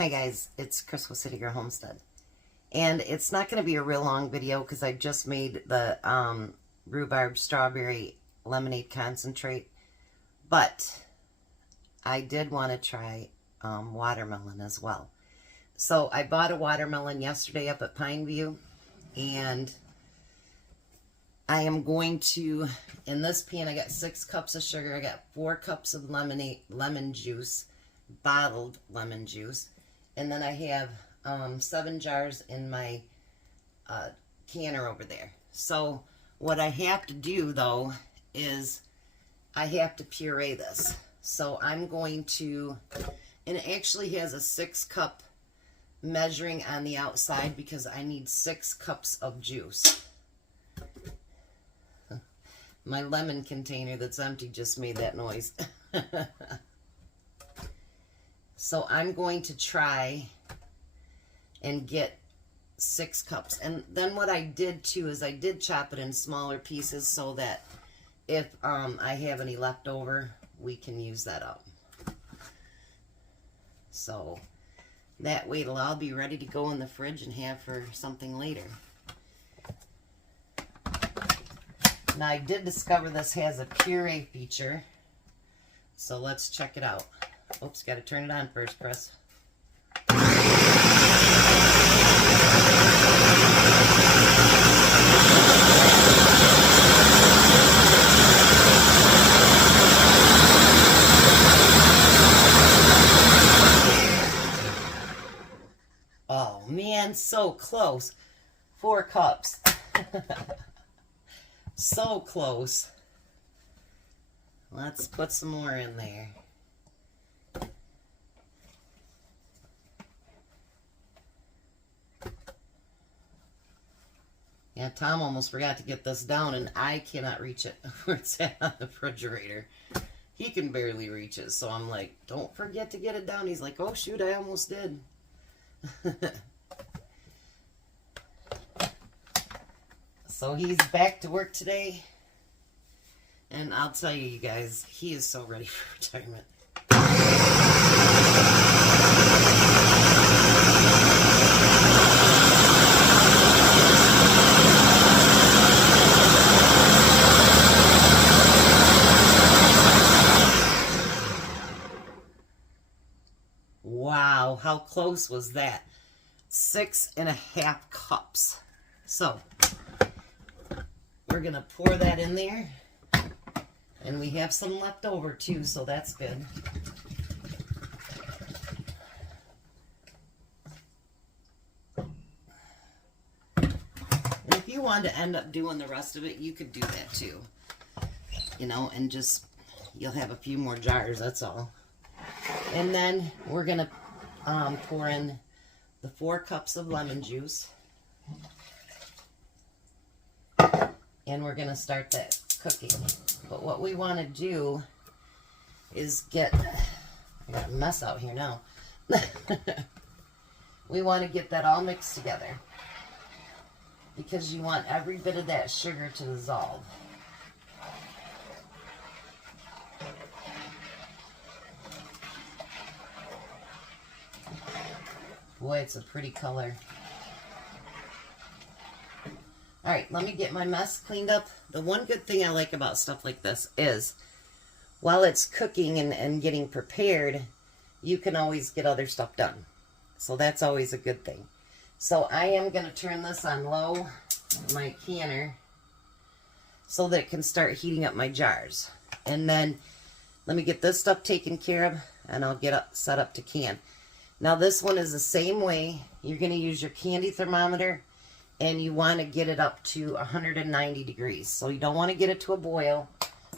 Hi guys, it's Chris with City Girl Homestead. And it's not going to be a real long video because I just made the rhubarb strawberry lemonade concentrate. But I did want to try watermelon as well. So I bought a watermelon yesterday up at Pineview. And I am going to, in this pan I got 6 cups of sugar. I got 4 cups of lemon juice, bottled lemon juice. And then I have 7 jars in my canner over there. So what I have to do though is I have to puree this. So I'm going to, and it actually has a 6-cup measuring on the outside because I need 6 cups of juice. My lemon container that's empty just made that noise. So I'm going to try and get 6 cups. And then what I did too is I did chop it in smaller pieces so that if I have any left over, we can use that up. So that way it'll all be ready to go in the fridge and have for something later. Now I did discover this has a puree feature. So let's check it out. Oops, got to turn it on first, Chris. Oh man, so close. 4 cups. So close. Let's put some more in there. Yeah, Tom almost forgot to get this down, and I cannot reach it where it's at on the refrigerator. He can barely reach it, so I'm like, don't forget to get it down. He's like, oh shoot, I almost did. So he's back to work today, and I'll tell you guys, he is so ready for retirement. Wow, how close was that? 6.5 cups. So we're gonna pour that in there, and we have some left over too, so that's good. And if you wanted to end up doing the rest of it, you could do that too, you know, and just, you'll have a few more jars, that's all. And then we're gonna pour in the 4 cups of lemon juice. And we're going to start that cooking. But what we want to do is get, I got a mess out here now. We want to get that all mixed together, because you want every bit of that sugar to dissolve. Boy, it's a pretty color. Alright, let me get my mess cleaned up. The one good thing I like about stuff like this is, while it's cooking and getting prepared, you can always get other stuff done. So that's always a good thing. So I am going to turn this on low, my canner, so that it can start heating up my jars. And then, let me get this stuff taken care of, and I'll get set up to can. Now this one is the same way. You're going to use your candy thermometer, and you want to get it up to 190 degrees. So you don't want to get it to a boil,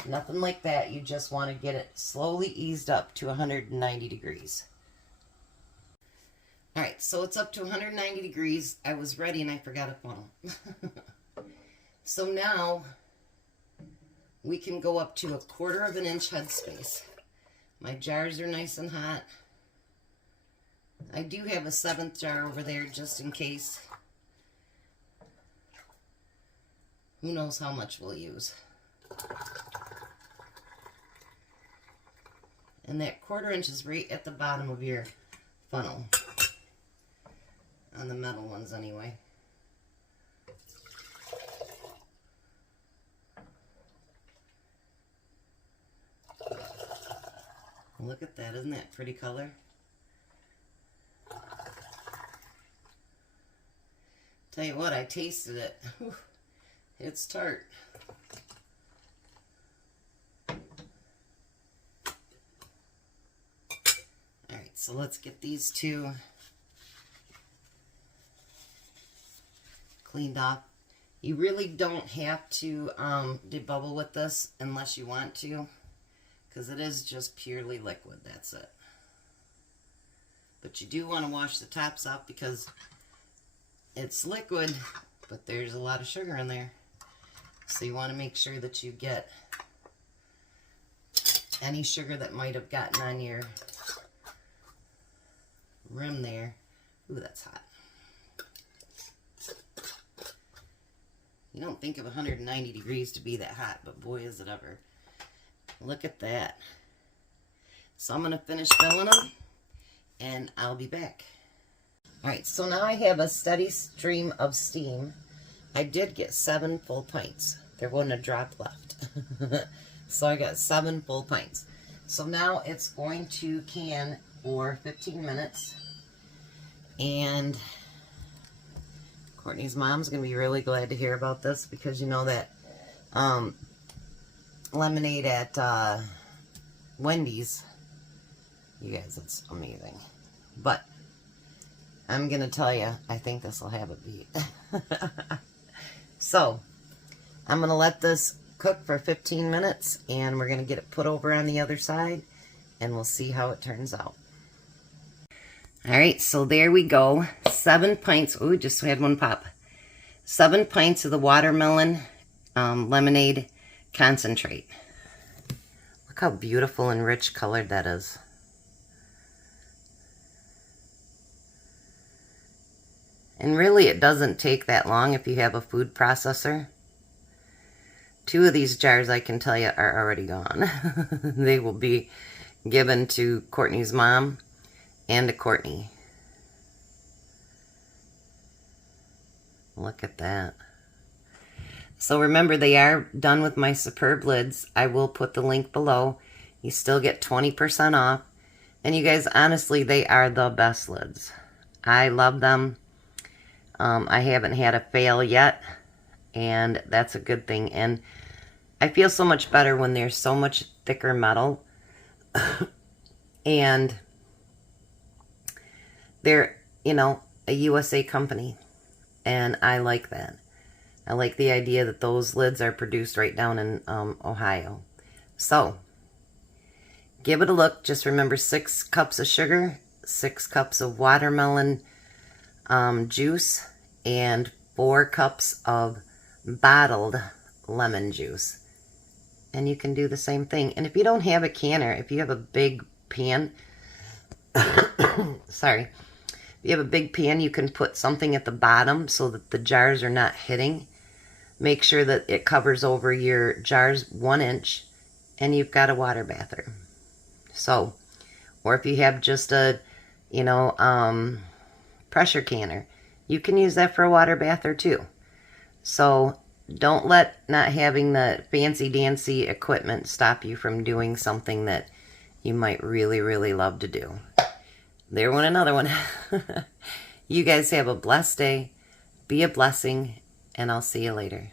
nothing like that. You just want to get it slowly eased up to 190 degrees. Alright, so it's up to 190 degrees. I was ready and I forgot a funnel. So now we can go up to 1/4 inch headspace. My jars are nice and hot. I do have a 7th jar over there just in case. Who knows how much we'll use. And that 1/4 inch is right at the bottom of your funnel. On the metal ones anyway. Look at that, isn't that a pretty color? Tell you what, I tasted it. Whew, it's tart. Alright, so let's get these two cleaned off. You really don't have to debubble with this unless you want to, because it is just purely liquid, that's it. But you do want to wash the tops off because it's liquid, but there's a lot of sugar in there. So you want to make sure that you get any sugar that might have gotten on your rim there. Ooh, that's hot. You don't think of 190 degrees to be that hot, but boy is it ever. Look at that. So I'm going to finish filling them, and I'll be back. Alright, so now I have a steady stream of steam. I did get 7 full pints. There wasn't a drop left. So I got 7 full pints. So now it's going to can for 15 minutes. And Courtney's mom's going to be really glad to hear about this, because you know that lemonade at Wendy's, you guys, it's amazing. But I'm going to tell you, I think this will have a beat. So I'm going to let this cook for 15 minutes, and we're going to get it put over on the other side, and we'll see how it turns out. Alright, so there we go. 7 pints. Oh, just had one pop. 7 pints of the watermelon lemonade concentrate. Look how beautiful and rich colored that is. And really, it doesn't take that long if you have a food processor. 2 of these jars, I can tell you, are already gone. They will be given to Courtney's mom and to Courtney. Look at that. So remember, they are done with my Superb lids. I will put the link below. You still get 20% off. And you guys, honestly, they are the best lids. I love them. I haven't had a fail yet, and that's a good thing. And I feel so much better when they're so much thicker metal. And they're, you know, a USA company, and I like that. I like the idea that those lids are produced right down in Ohio. So give it a look. Just remember, 6 cups of sugar, 6 cups of watermelon juice, and 4 cups of bottled lemon juice. And you can do the same thing. And if you don't have a canner, if you have a big pan, sorry, if you have a big pan, you can put something at the bottom so that the jars are not hitting. Make sure that it covers over your jars 1 inch, and you've got a water bather. So, or if you have just a, you know, pressure canner, you can use that for a water bather too. So don't let not having the fancy dancy equipment stop you from doing something that you might really, really love to do. There went another one. You guys have a blessed day. Be a blessing, and I'll see you later.